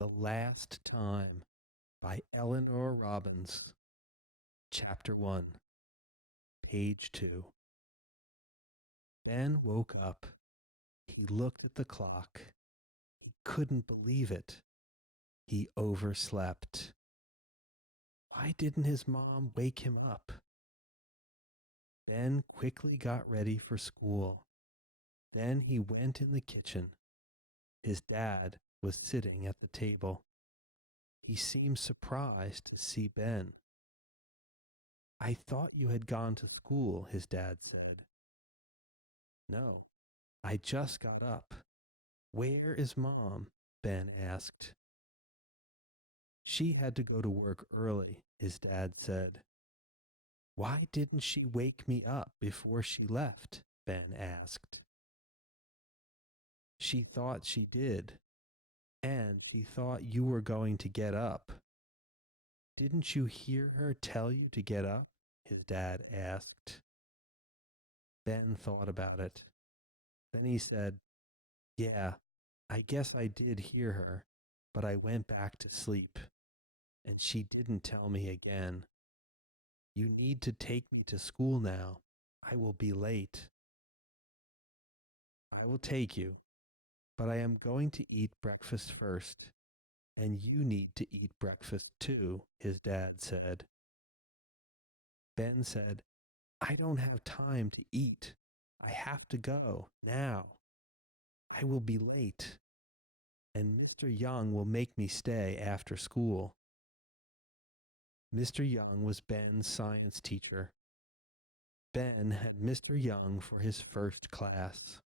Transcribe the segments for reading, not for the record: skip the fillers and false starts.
The Last Time by Eleanor Robbins. Chapter 1, Page 2. Ben woke up. He looked at the clock. He couldn't believe it. He overslept. Why didn't his mom wake him up? Ben quickly got ready for school. Then he went in the kitchen. His dad was sitting at the table. He seemed surprised to see Ben. "I thought you had gone to school," his dad said. "No, I just got up." "Where is Mom?" Ben asked. "She had to go to work early," his dad said. "Why didn't she wake me up before she left?" Ben asked. "She thought she did, and she thought you were going to get up." "Didn't you hear her tell you to get up?" his dad asked. Ben thought about it. Then he said, "Yeah, I guess I did hear her, but I went back to sleep, and she didn't tell me again. You need to take me to school now. I will be late." "I will take you, but I am going to eat breakfast first, and you need to eat breakfast too," his dad said. Ben said, "I don't have time to eat. I have to go now. I will be late, and Mr. Young will make me stay after school." Mr. Young was Ben's science teacher. Ben had Mr. Young for his first class.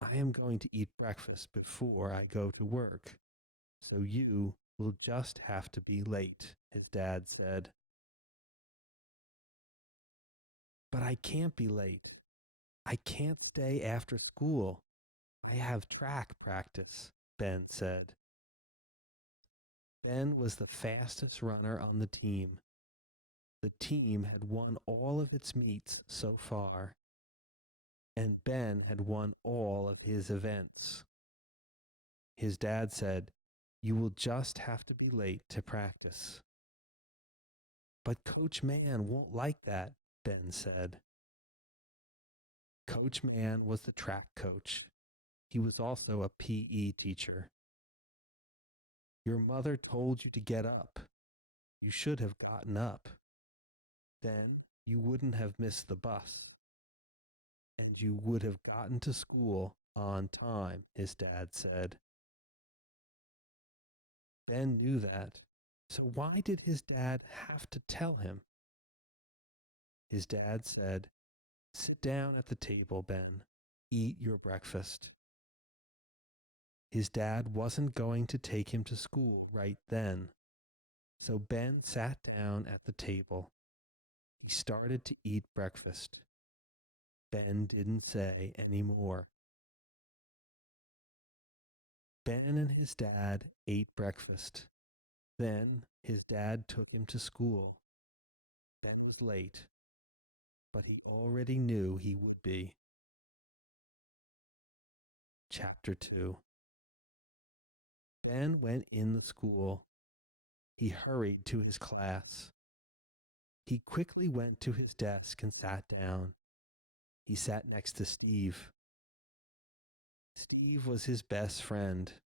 "I am going to eat breakfast before I go to work, so you will just have to be late," his dad said. "But I can't be late. I can't stay after school. I have track practice," Ben said. Ben was the fastest runner on the team. The team had won all of its meets so far, and Ben had won all of his events. His dad said, "You will just have to be late to practice." "But Coach Mann won't like that," Ben said. Coach Mann was the track coach. He was also a PE teacher. "Your mother told you to get up. You should have gotten up. Then you wouldn't have missed the bus, and you would have gotten to school on time," his dad said. Ben knew that, so why did his dad have to tell him? His dad said, "Sit down at the table, Ben. Eat your breakfast." His dad wasn't going to take him to school right then, so Ben sat down at the table. He started to eat breakfast. Ben didn't say any more. Ben and his dad ate breakfast. Then his dad took him to school. Ben was late, but he already knew he would be. Chapter 2. Ben went in the school. He hurried to his class. He quickly went to his desk and sat down. He sat next to Steve. Steve was his best friend.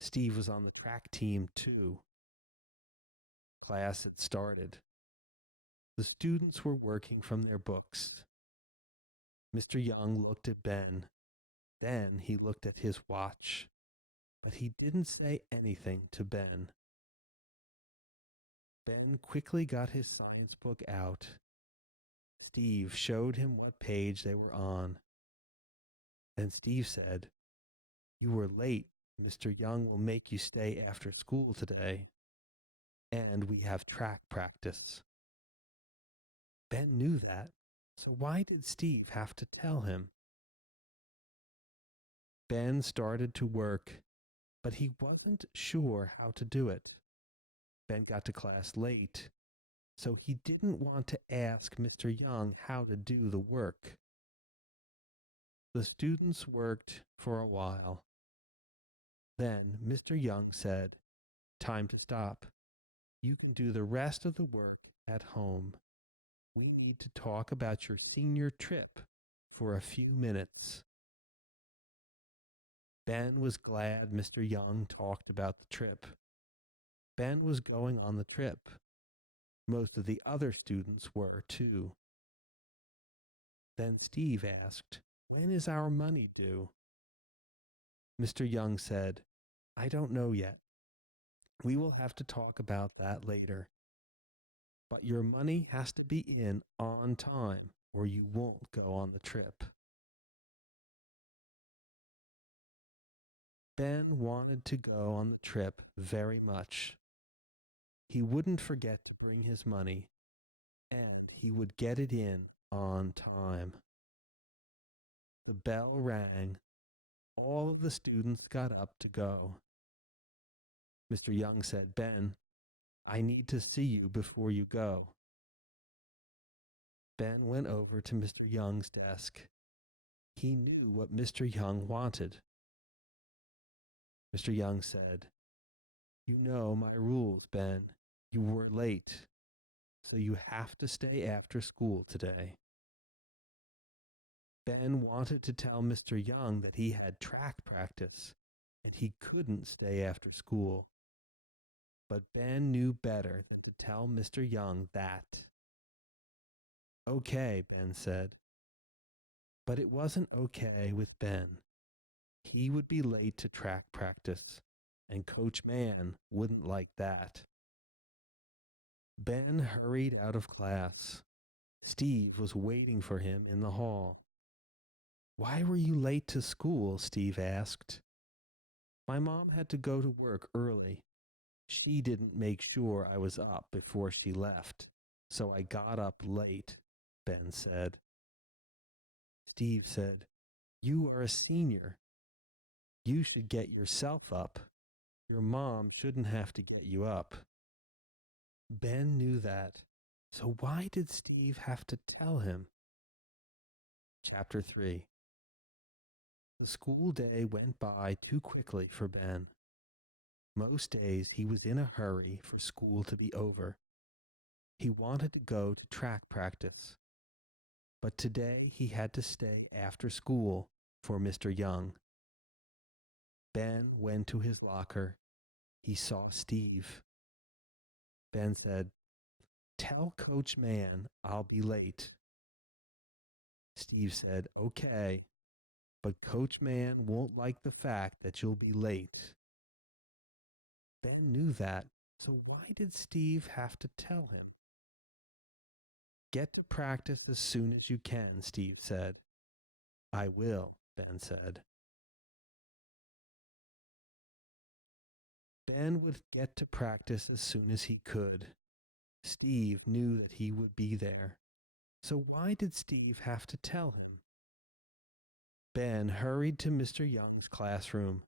Steve was on the track team too. Class had started. The students were working from their books. Mr. Young looked at Ben. Then he looked at his watch, but he didn't say anything to Ben. Ben quickly got his science book out. Steve showed him what page they were on. Then Steve said, "You were late. Mr. Young will make you stay after school today, and we have track practice." Ben knew that, so why did Steve have to tell him? Ben started to work, but he wasn't sure how to do it. Ben got to class late, so he didn't want to ask Mr. Young how to do the work. The students worked for a while. Then Mr. Young said, "Time to stop. You can do the rest of the work at home. We need to talk about your senior trip for a few minutes." Ben was glad Mr. Young talked about the trip. Ben was going on the trip. Most of the other students were too. Then Steve asked, "When is our money due?" Mr. Young said, "I don't know yet. We will have to talk about that later. But your money has to be in on time or you won't go on the trip." Ben wanted to go on the trip very much. He wouldn't forget to bring his money, and he would get it in on time. The bell rang. All of the students got up to go. Mr. Young said, "Ben, I need to see you before you go." Ben went over to Mr. Young's desk. He knew what Mr. Young wanted. Mr. Young said, "You know my rules, Ben. You were late, so you have to stay after school today." Ben wanted to tell Mr. Young that he had track practice and he couldn't stay after school. But Ben knew better than to tell Mr. Young that. "Okay," Ben said. But it wasn't okay with Ben. He would be late to track practice, and Coach Mann wouldn't like that. Ben hurried out of class. Steve was waiting for him in the hall. "Why were you late to school?" Steve asked. "My mom had to go to work early. She didn't make sure I was up before she left, so I got up late," Ben said. Steve said, "You are a senior. You should get yourself up. Your mom shouldn't have to get you up." Ben knew that, so why did Steve have to tell him? Chapter 3. The school day went by too quickly for Ben. Most days he was in a hurry for school to be over. He wanted to go to track practice. But today he had to stay after school for Mr. Young. Ben went to his locker. He saw Steve. Ben said, "Tell Coach Mann I'll be late." Steve said, "Okay, but Coach Mann won't like the fact that you'll be late." Ben knew that, so why did Steve have to tell him? "Get to practice as soon as you can," Steve said. "I will," Ben said. Ben would get to practice as soon as he could. Steve knew that he would be there. So why did Steve have to tell him? Ben hurried to Mr. Young's classroom.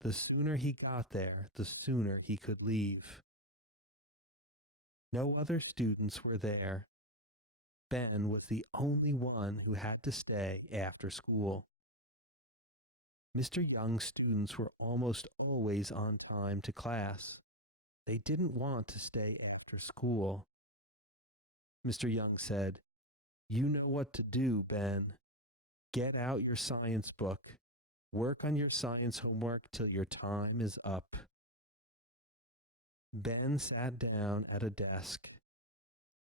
The sooner he got there, the sooner he could leave. No other students were there. Ben was the only one who had to stay after school. Mr. Young's students were almost always on time to class. They didn't want to stay after school. Mr. Young said, "You know what to do, Ben. Get out your science book. Work on your science homework till your time is up." Ben sat down at a desk.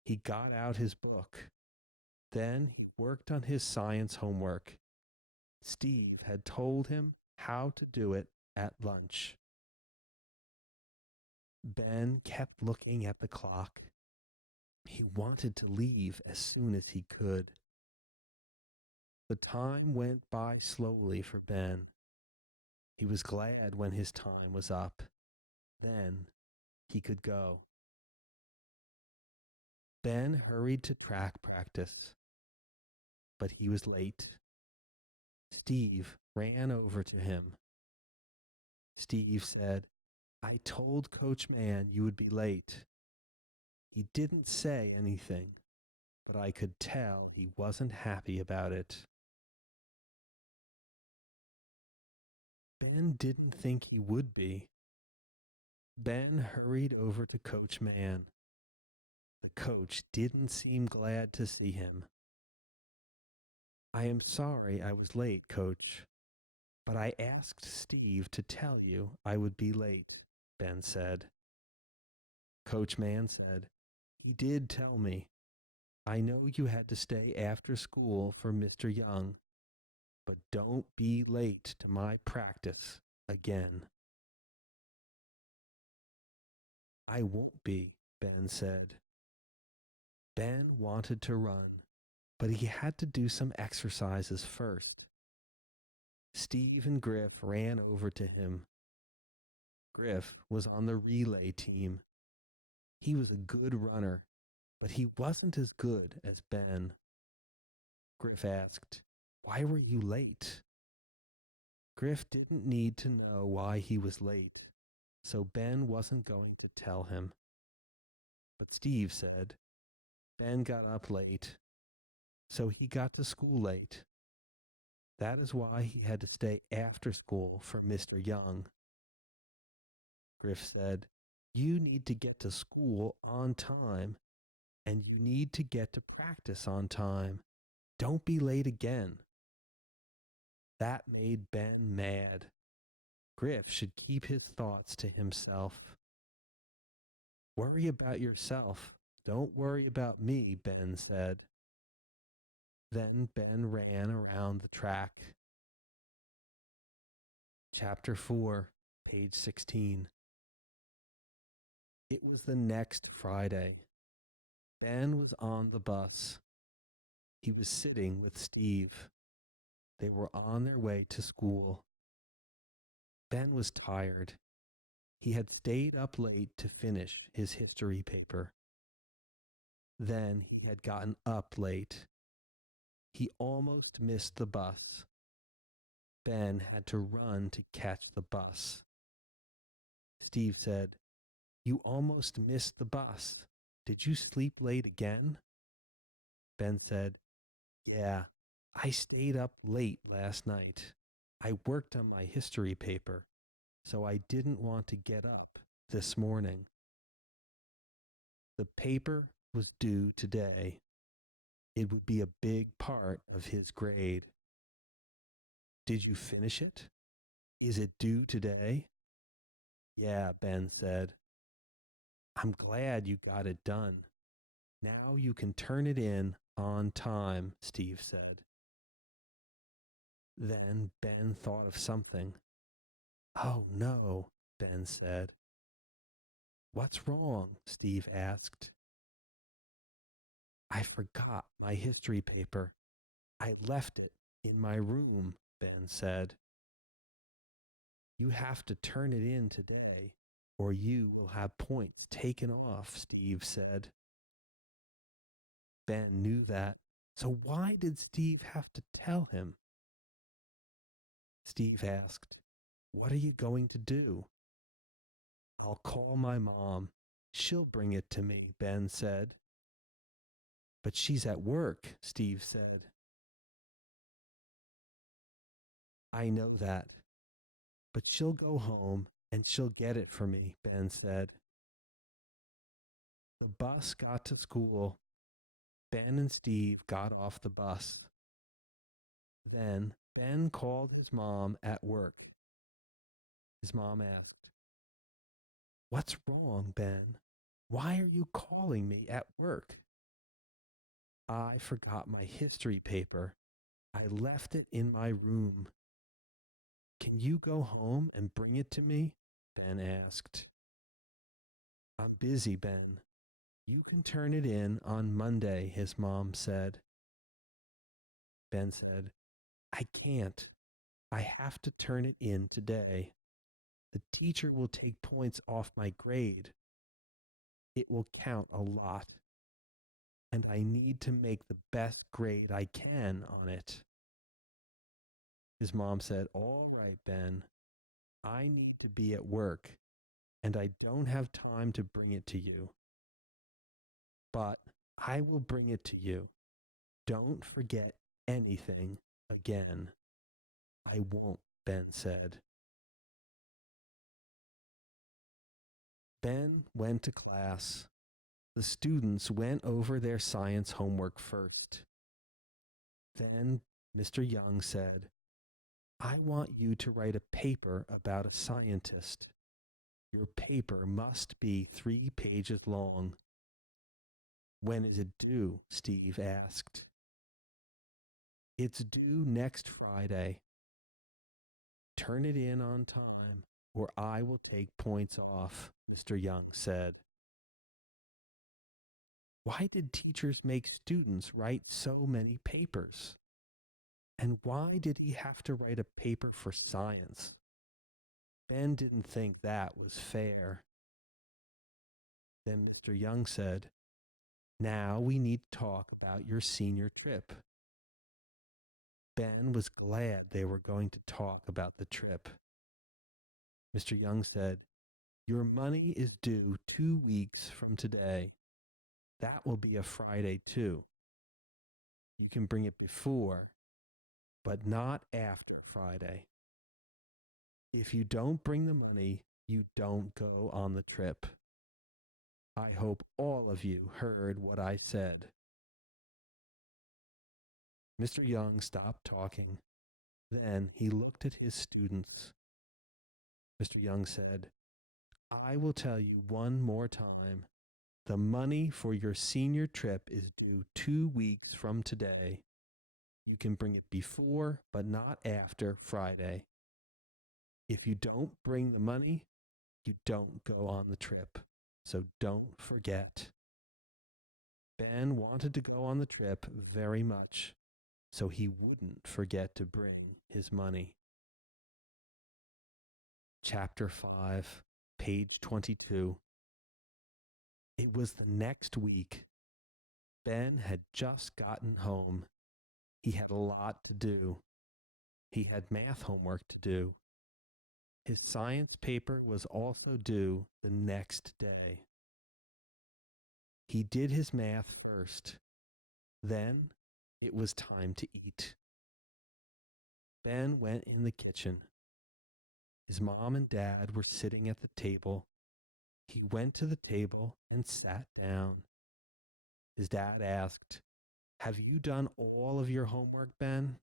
He got out his book. Then he worked on his science homework. Steve had told him how to do it at lunch. Ben kept looking at the clock. He wanted to leave as soon as he could. The time went by slowly for Ben. He was glad when his time was up. Then he could go. Ben hurried to track practice, but he was late. Steve ran over to him. Steve said, "I told Coach Mann you would be late." He didn't say anything, but I could tell he wasn't happy about it. Ben didn't think he would be. Ben hurried over to Coach Mann. The coach didn't seem glad to see him. I am sorry I was late, Coach, but I asked Steve to tell you I would be late, Ben said. Coach Mann said, he did tell me. I know you had to stay after school for Mr. Young, but don't be late to my practice again. I won't be, Ben said. Ben wanted to run, but he had to do some exercises first. Steve and Griff ran over to him. Griff was on the relay team. He was a good runner, but he wasn't as good as Ben. Griff asked, "Why were you late?" Griff didn't need to know why he was late, so Ben wasn't going to tell him. But Steve said, Ben got up late, so he got to school late. That is why he had to stay after school for Mr. Young. Griff said, you need to get to school on time, and you need to get to practice on time. Don't be late again. That made Ben mad. Griff should keep his thoughts to himself. Worry about yourself. Don't worry about me, Ben said. Then Ben ran around the track. Chapter 4, page 16. It was the next Friday. Ben was on the bus. He was sitting with Steve. They were on their way to school. Ben was tired. He had stayed up late to finish his history paper. Then he had gotten up late. He almost missed the bus. Ben had to run to catch the bus. Steve said, you almost missed the bus. Did you sleep late again? Ben said, yeah, I stayed up late last night. I worked on my history paper, so I didn't want to get up this morning. The paper was due today. It would be a big part of his grade. Did you finish it? Is it due today? Yeah, Ben said. I'm glad you got it done. Now you can turn it in on time, Steve said. Then Ben thought of something. Oh no, Ben said. What's wrong? Steve asked. I forgot my history paper. I left it in my room, Ben said. You have to turn it in today, or you will have points taken off, Steve said. Ben knew that, so why did Steve have to tell him? Steve asked, what are you going to do? I'll call my mom. She'll bring it to me, Ben said. But she's at work, Steve said. I know that, but she'll go home and she'll get it for me, Ben said. The bus got to school. Ben and Steve got off the bus. Then Ben called his mom at work. His mom asked, what's wrong, Ben? Why are you calling me at work? I forgot my history paper. I left it in my room. Can you go home and bring it to me? Ben asked. I'm busy, Ben. You can turn it in on Monday, his mom said. Ben said, I can't. I have to turn it in today. The teacher will take points off my grade. It will count a lot. And I need to make the best grade I can on it. His mom said, all right, Ben. I need to be at work, and I don't have time to bring it to you. But I will bring it to you. Don't forget anything again. I won't, Ben said. Ben went to class. The students went over their science homework first. Then Mr. Young said, I want you to write a paper about a scientist. Your paper must be 3 pages long. When is it due? Steve asked. It's due next Friday. Turn it in on time, or I will take points off, Mr. Young said. Why did teachers make students write so many papers? And why did he have to write a paper for science? Ben didn't think that was fair. Then Mr. Young said, Now we need to talk about your senior trip. Ben was glad they were going to talk about the trip. Mr. Young said, Your money is due 2 weeks from today. That will be a Friday, too. You can bring it before, but not after Friday. If you don't bring the money, you don't go on the trip. I hope all of you heard what I said. Mr. Young stopped talking. Then he looked at his students. Mr. Young said, I will tell you one more time. The money for your senior trip is due 2 weeks from today. You can bring it before, but not after Friday. If you don't bring the money, you don't go on the trip. So don't forget. Ben wanted to go on the trip very much, so he wouldn't forget to bring his money. Chapter 5, page 22. It was the next week. Ben had just gotten home. He had a lot to do. He had math homework to do. His science paper was also due the next day. He did his math first. Then it was time to eat. Ben went in the kitchen. His mom and dad were sitting at the table. He went to the table and sat down. His dad asked, Have you done all of your homework, Ben?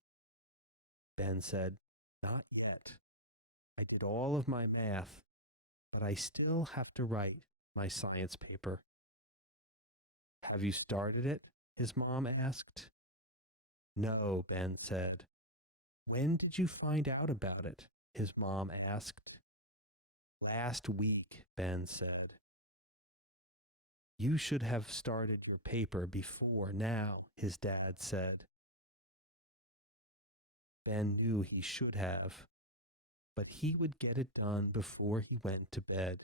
Ben said, Not yet. I did all of my math, but I still have to write my science paper. Have you started it? His mom asked. No, Ben said. When did you find out about it? His mom asked. Last week, Ben said. You should have started your paper before now, his dad said. Ben knew he should have, but he would get it done before he went to bed.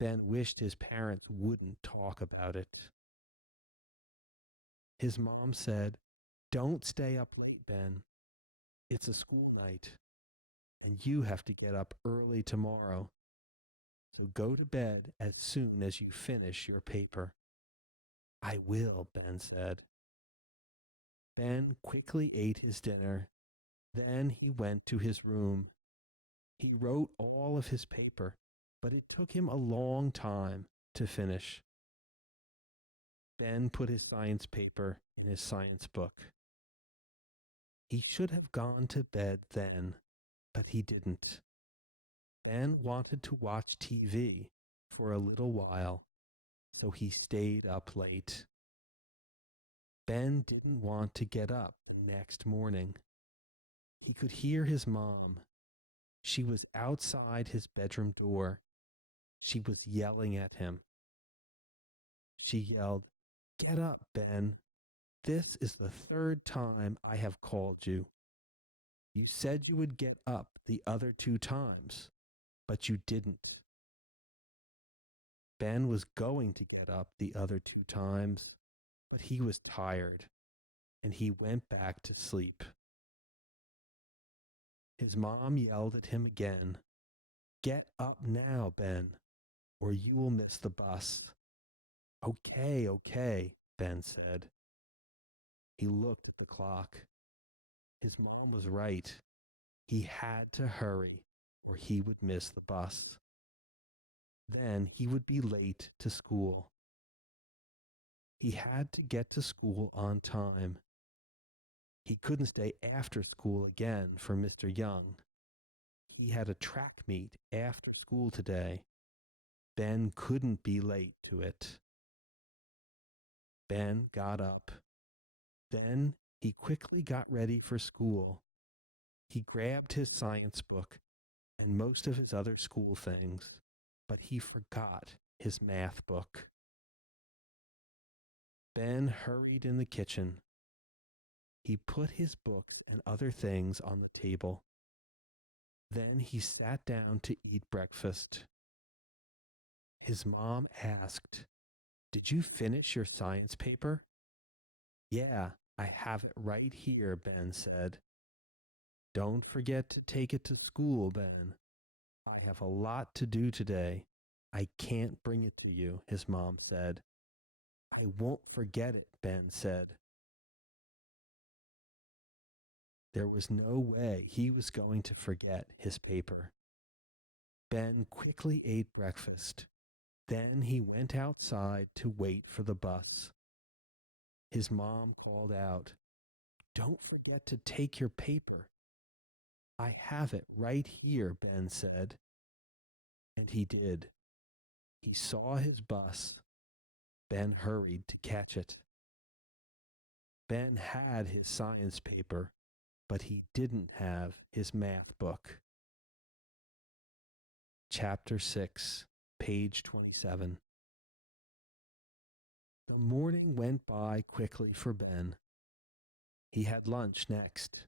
Ben wished his parents wouldn't talk about it. His mom said, Don't stay up late, Ben. It's a school night, and you have to get up early tomorrow. So go to bed as soon as you finish your paper. I will, Ben said. Ben quickly ate his dinner. Then he went to his room. He wrote all of his paper, but it took him a long time to finish. Ben put his science paper in his science book. He should have gone to bed then, but he didn't. Ben wanted to watch TV for a little while, so he stayed up late. Ben didn't want to get up the next morning. He could hear his mom. She was outside his bedroom door. She was yelling at him. She yelled, Get up, Ben. This is the 3rd time I have called you. You said you would get up the other 2 times, but you didn't. Ben was going to get up the other 2 times, but he was tired, and he went back to sleep. His mom yelled at him again, Get up now, Ben, or you will miss the bus. Okay, Ben said. He looked at the clock. His mom was right. He had to hurry, or he would miss the bus. Then he would be late to school. He had to get to school on time. He couldn't stay after school again for Mr. Young. He had a track meet after school today. Ben couldn't be late to it. Ben got up. Then he quickly got ready for school. He grabbed his science book and most of his other school things, but he forgot his math book. Ben hurried in the kitchen. He put his books and other things on the table. Then he sat down to eat breakfast. His mom asked, "Did you finish your science paper?" "Yeah, I have it right here," Ben said. "Don't forget to take it to school, Ben. I have a lot to do today. I can't bring it to you," his mom said. "I won't forget it," Ben said. There was no way he was going to forget his paper. Ben quickly ate breakfast. Then he went outside to wait for the bus. His mom called out, "Don't forget to take your paper." "I have it right here," Ben said. And he did. He saw his bus. Ben hurried to catch it. Ben had his science paper, but he didn't have his math book. Chapter 6, page 27. The morning went by quickly for Ben. He had lunch next.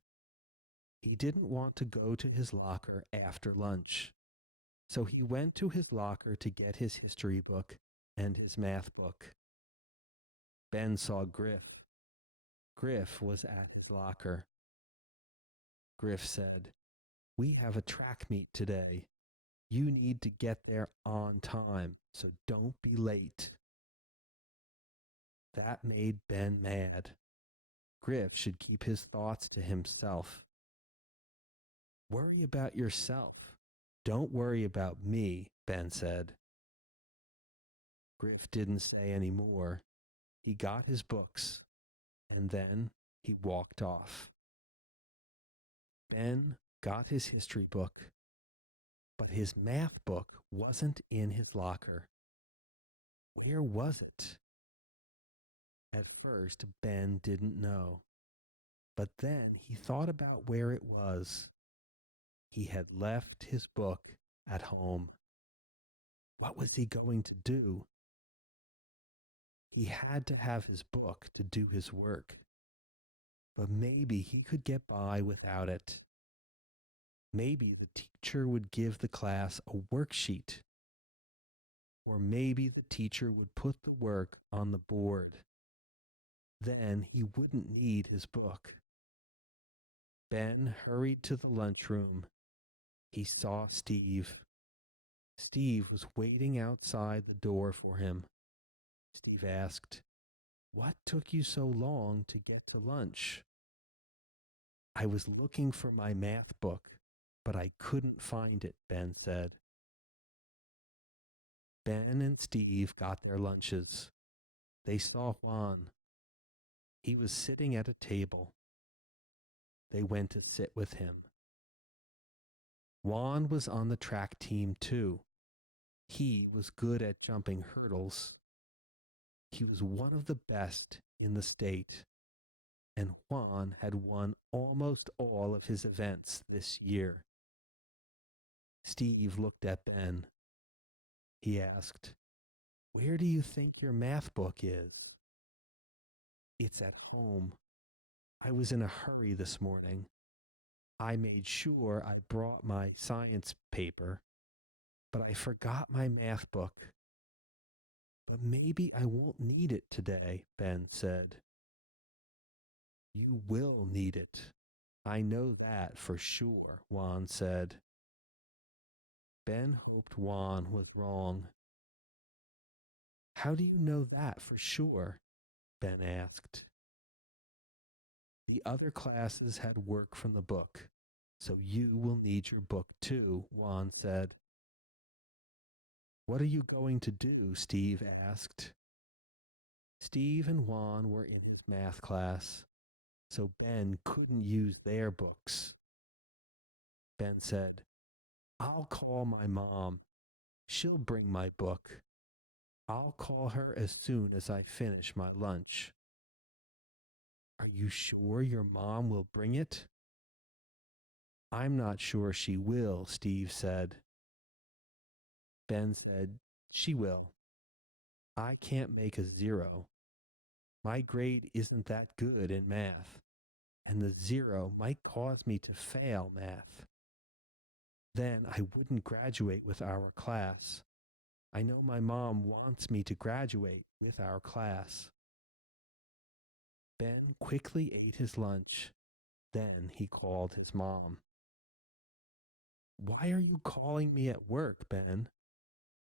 He didn't want to go to his locker after lunch, so he went to his locker to get his history book and his math book. Ben saw Griff. Griff was at his locker. Griff said, "We have a track meet today. You need to get there on time, so don't be late." That made Ben mad. Griff should keep his thoughts to himself. "Worry about yourself. Don't worry about me," Ben said. Griff didn't say any more. He got his books, and then he walked off. Ben got his history book, but his math book wasn't in his locker. Where was it? At first, Ben didn't know, but then he thought about where it was. He had left his book at home. What was he going to do? He had to have his book to do his work, but maybe he could get by without it. Maybe the teacher would give the class a worksheet, or maybe the teacher would put the work on the board. Then he wouldn't need his book. Ben hurried to the lunchroom. He saw Steve. Steve was waiting outside the door for him. Steve asked, "What took you so long to get to lunch?" "I was looking for my math book, but I couldn't find it," Ben said. Ben and Steve got their lunches. They saw Juan. He was sitting at a table. They went to sit with him. Juan was on the track team too. He was good at jumping hurdles. He was one of the best in the state, and Juan had won almost all of his events this year. Steve looked at Ben. He asked, "Where do you think your math book is?" "It's at home. I was in a hurry this morning. I made sure I brought my science paper, but I forgot my math book." "But maybe I won't need it today," Ben said. "You will need it. I know that for sure," Juan said. Ben hoped Juan was wrong. "How do you know that for sure?" Ben asked. "The other classes had work from the book, so you will need your book too," Juan said. What are you going to do? Steve asked. Steve and Juan were in his math class, so Ben couldn't use their books. Ben said, I'll call my mom. She'll bring my book. I'll call her as soon as I finish my lunch. Are you sure your mom will bring it? I'm not sure she will, Steve said. Ben said, she will. I can't make a 0. My grade isn't that good in math, and the 0 might cause me to fail math. Then I wouldn't graduate with our class. I know my mom wants me to graduate with our class. Ben quickly ate his lunch. Then he called his mom. Why are you calling me at work, Ben?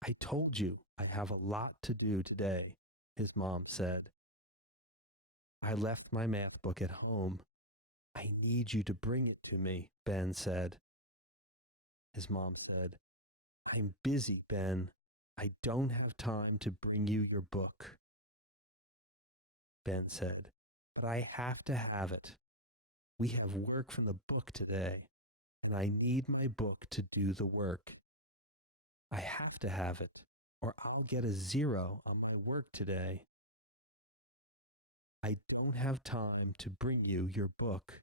I told you I have a lot to do today, his mom said. I left my math book at home. I need you to bring it to me, Ben said. His mom said, I'm busy, Ben. I don't have time to bring you your book. Ben said, but I have to have it. We have work from the book today, and I need my book to do the work. I have to have it, or I'll get a 0 on my work today. I don't have time to bring you your book,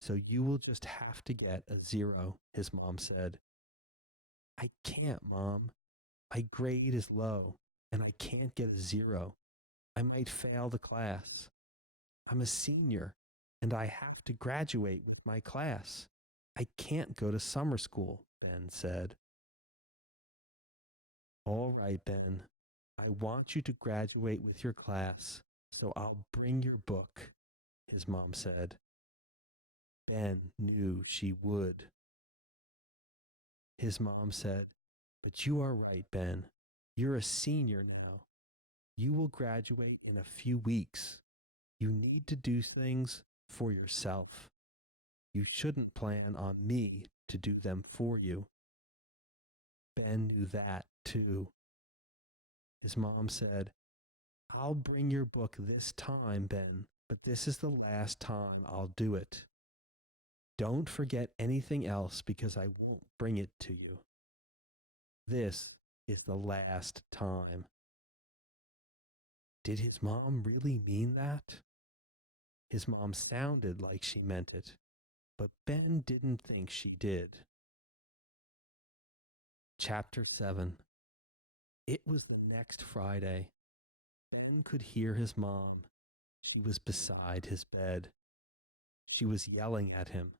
so you will just have to get a 0, his mom said. I can't, Mom. My grade is low, and I can't get a 0. I might fail the class. I'm a senior, and I have to graduate with my class. I can't go to summer school, Ben said. All right, Ben. I want you to graduate with your class, so I'll bring your book, his mom said. Ben knew she would. His mom said, but you are right, Ben. You're a senior now. You will graduate in a few weeks. You need to do things for yourself. You shouldn't plan on me to do them for you. Ben knew that too. His mom said, I'll bring your book this time, Ben, but this is the last time I'll do it. Don't forget anything else because I won't bring it to you. This is the last time. Did his mom really mean that? His mom sounded like she meant it, but Ben didn't think she did. Chapter 7. It was the next Friday. Ben could hear his mom. She was beside his bed. She was yelling at him.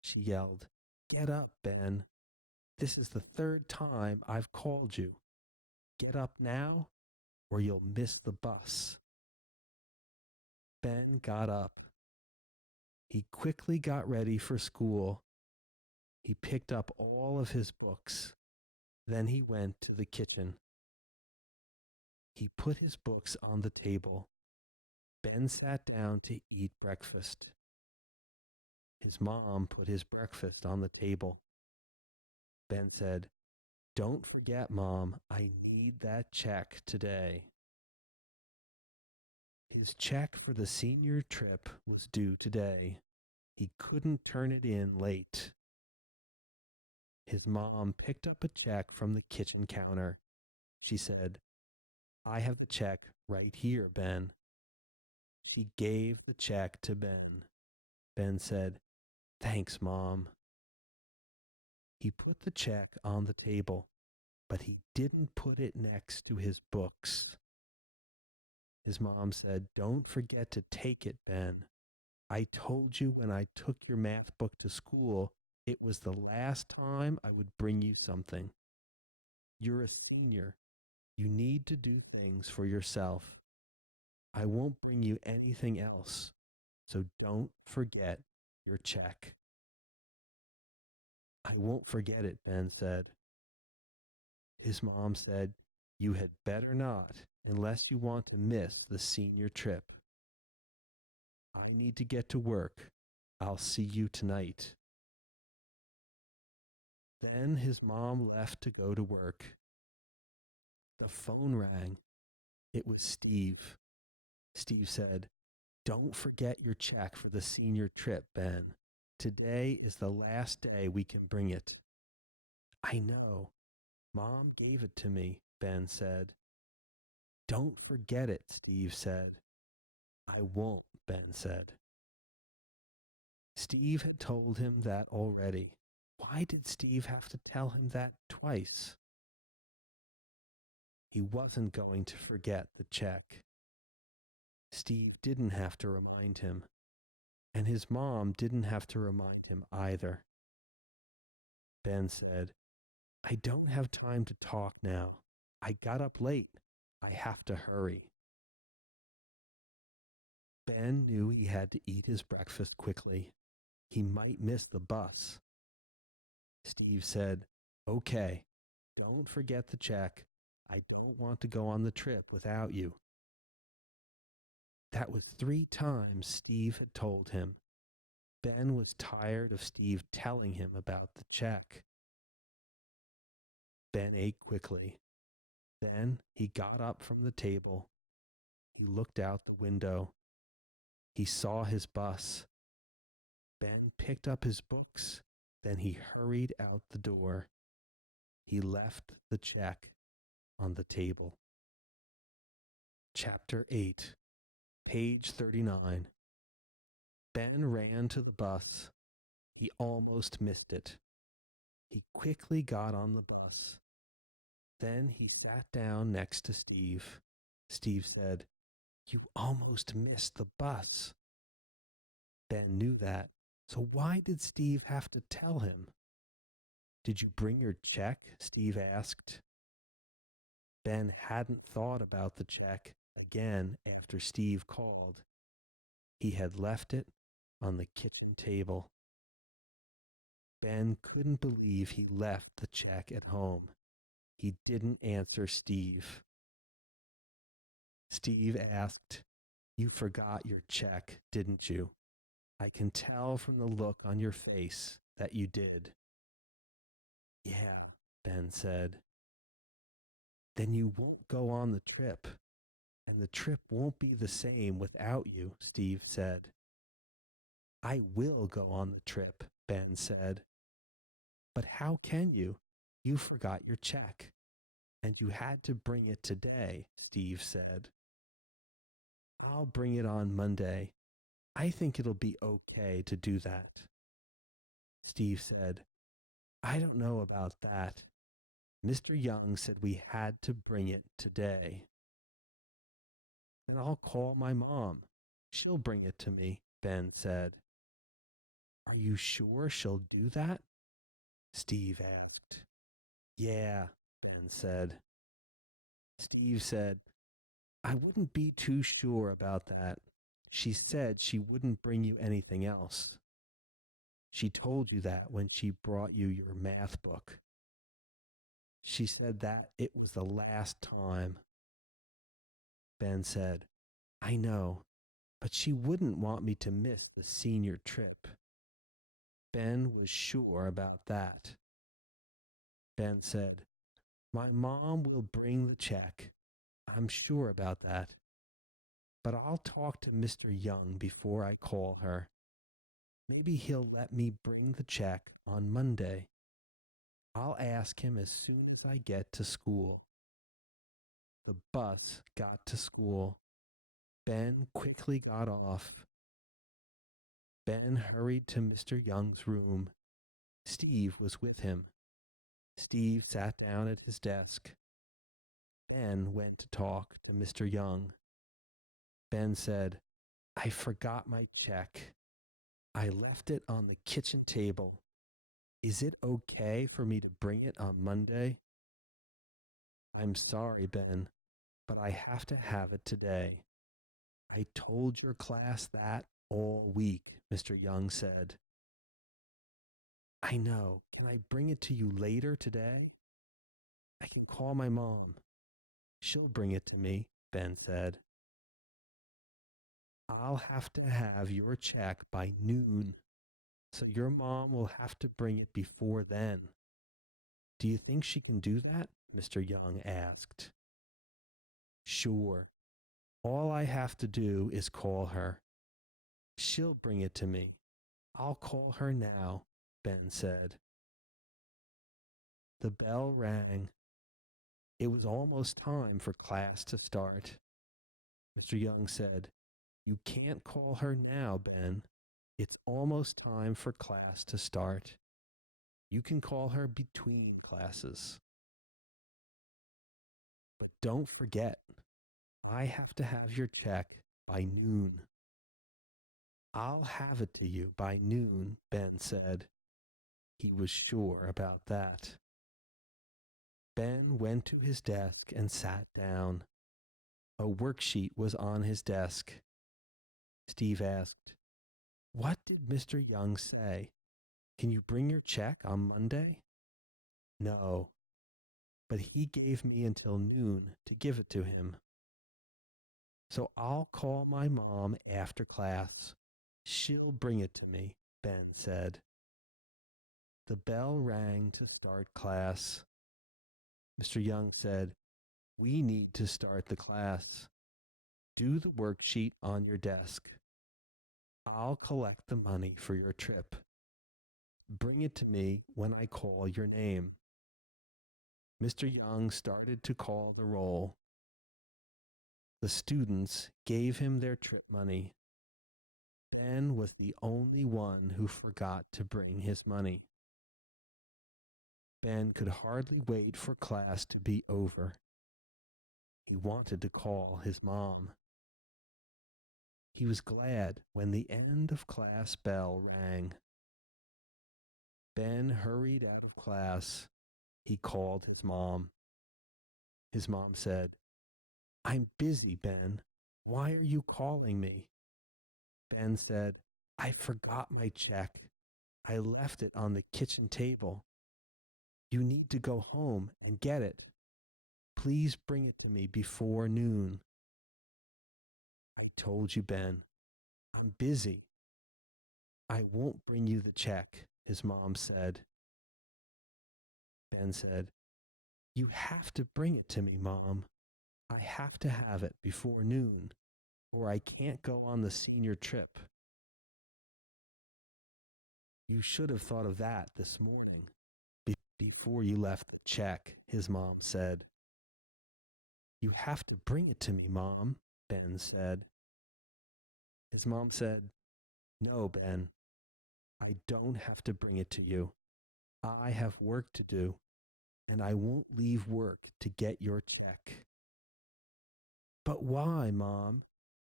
She yelled, Get up, Ben. This is the 3rd time I've called you. Get up now, or you'll miss the bus. Ben got up. He quickly got ready for school. He picked up all of his books. Then he went to the kitchen. He put his books on the table. Ben sat down to eat breakfast. His mom put his breakfast on the table. Ben said, Don't forget, Mom, I need that check today. His check for the senior trip was due today. He couldn't turn it in late. His mom picked up a check from the kitchen counter. She said, I have the check right here, Ben. She gave the check to Ben. Ben said, Thanks, Mom. He put the check on the table, but he didn't put it next to his books. His mom said, Don't forget to take it, Ben. I told you when I took your math book to school, it was the last time I would bring you something. You're a senior. You need to do things for yourself. I won't bring you anything else, so don't forget your check. I won't forget it, Ben said. His mom said, You had better not, unless you want to miss the senior trip. I need to get to work. I'll see you tonight. Then his mom left to go to work. The phone rang. It was Steve. Steve said, "Don't forget your check for the senior trip, Ben. Today is the last day we can bring it." "I know. Mom gave it to me," Ben said. "Don't forget it," Steve said. "I won't," Ben said. Steve had told him that already. Why did Steve have to tell him that twice? He wasn't going to forget the check. Steve didn't have to remind him, and his mom didn't have to remind him either. Ben said, "I don't have time to talk now. I got up late. I have to hurry." Ben knew he had to eat his breakfast quickly. He might miss the bus. Steve said, "Okay, don't forget the check. I don't want to go on the trip without you." That was 3 times Steve had told him. Ben was tired of Steve telling him about the check. Ben ate quickly. Then he got up from the table. He looked out the window. He saw his bus. Ben picked up his books. Then he hurried out the door. He left the check on the table. Chapter 8, page 39. Ben ran to the bus. He almost missed it. He quickly got on the bus. Then he sat down next to Steve. Steve said, "You almost missed the bus." Ben knew that, so why did Steve have to tell him? "Did you bring your check?" Steve asked. Ben hadn't thought about the check again after Steve called. He had left it on the kitchen table. Ben couldn't believe he left the check at home. He didn't answer Steve. Steve asked, "You forgot your check, didn't you? I can tell from the look on your face that you did." "Yeah," Ben said. "Then you won't go on the trip, and the trip won't be the same without you," Steve said. "I will go on the trip," Ben said. "But how can you? You forgot your check, and you had to bring it today," Steve said. "I'll bring it on Monday. I think it'll be okay to do that." Steve said, "I don't know about that. Mr. Young said we had to bring it today." "Then I'll call my mom. She'll bring it to me," Ben said. "Are you sure she'll do that?" Steve asked. "Yeah," Ben said. Steve said, "I wouldn't be too sure about that. She said she wouldn't bring you anything else. She told you that when she brought you your math book. She said that it was the last time." Ben said, "I know, but she wouldn't want me to miss the senior trip." Ben was sure about that. Ben said, "My mom will bring the check. I'm sure about that. But I'll talk to Mr. Young before I call her. Maybe he'll let me bring the check on Monday. I'll ask him as soon as I get to school." The bus got to school. Ben quickly got off. Ben hurried to Mr. Young's room. Steve was with him. Steve sat down at his desk. Ben went to talk to Mr. Young. Ben said, "I forgot my check. I left it on the kitchen table. Is it okay for me to bring it on Monday?" "I'm sorry, Ben, but I have to have it today. I told your class that all week," Mr. Young said. "I know. Can I bring it to you later today?" "I can call my mom. She'll bring it to me," Ben said. "I'll have to have your check by noon, so your mom will have to bring it before then." "Do you think she can do that?" Mr. Young asked. Sure. All I have to do is call her. She'll bring it to me. I'll call her now, Ben said. The bell rang. It was almost time for class to start. Mr. Young said, "You can't call her now, Ben. It's almost time for class to start. You can call her between classes. But don't forget, I have to have your check by noon." "I'll have it to you by noon," Ben said. He was sure about that. Ben went to his desk and sat down. A worksheet was on his desk. Steve asked, "What did Mr. Young say? Can you bring your check on Monday?" "No, but he gave me until noon to give it to him." "So I'll call my mom after class. She'll bring it to me," Ben said. The bell rang to start class. Mr. Young said, "We need to start the class. Do the worksheet on your desk. I'll collect the money for your trip. Bring it to me when I call your name." Mr. Young started to call the roll. The students gave him their trip money. Ben was the only one who forgot to bring his money. Ben could hardly wait for class to be over. He wanted to call his mom. He was glad when the end of class bell rang. Ben hurried out of class. He called his mom. His mom said, "I'm busy, Ben. Why are you calling me?" Ben said, "I forgot my check. I left it on the kitchen table. You need to go home and get it. Please bring it to me before noon." "I told you, Ben. I'm busy." "I won't bring you the check," his mom said. Ben said, "You have to bring it to me, Mom. I have to have it before noon, or I can't go on the senior trip." "You should have thought of that this morning, before you left the check," his mom said. "You have to bring it to me, Mom," Ben said. His mom said, "No, Ben, I don't have to bring it to you. I have work to do, and I won't leave work to get your check." "But why, Mom?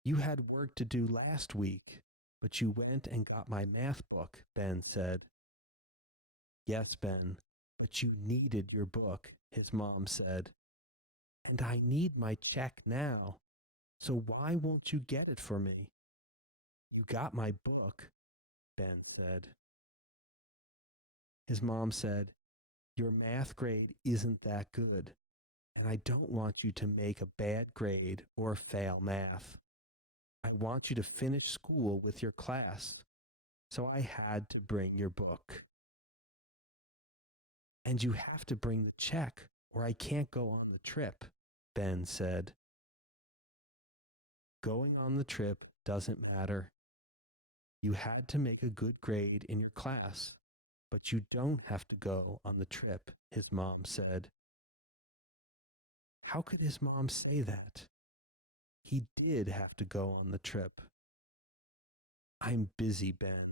You had work to do last week, but you went and got my math book," Ben said. "Yes, Ben, but you needed your book," his mom said. "And I need my check now, so why won't you get it for me?" "You got my book," Ben said. His mom said, "Your math grade isn't that good, and I don't want you to make a bad grade or fail math. I want you to finish school with your class, so I had to bring your book." "And you have to bring the check, or I can't go on the trip," Ben said. "Going on the trip doesn't matter. You had to make a good grade in your class, but you don't have to go on the trip," his mom said. How could his mom say that? He did have to go on the trip. "I'm busy, Ben.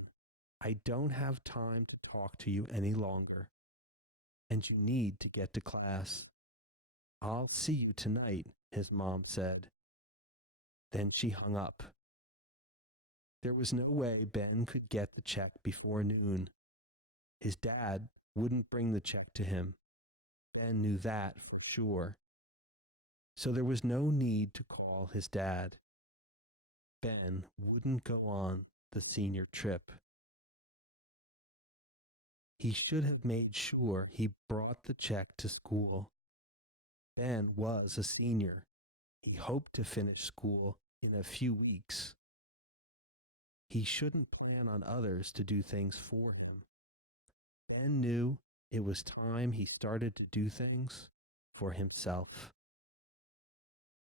I don't have time to talk to you any longer, and you need to get to class. I'll see you tonight," his mom said. Then she hung up. There was no way Ben could get the check before noon. His dad wouldn't bring the check to him. Ben knew that for sure. So there was no need to call his dad. Ben wouldn't go on the senior trip. He should have made sure he brought the check to school. Ben was a senior. He hoped to finish school in a few weeks. He shouldn't plan on others to do things for him. Ben knew it was time he started to do things for himself.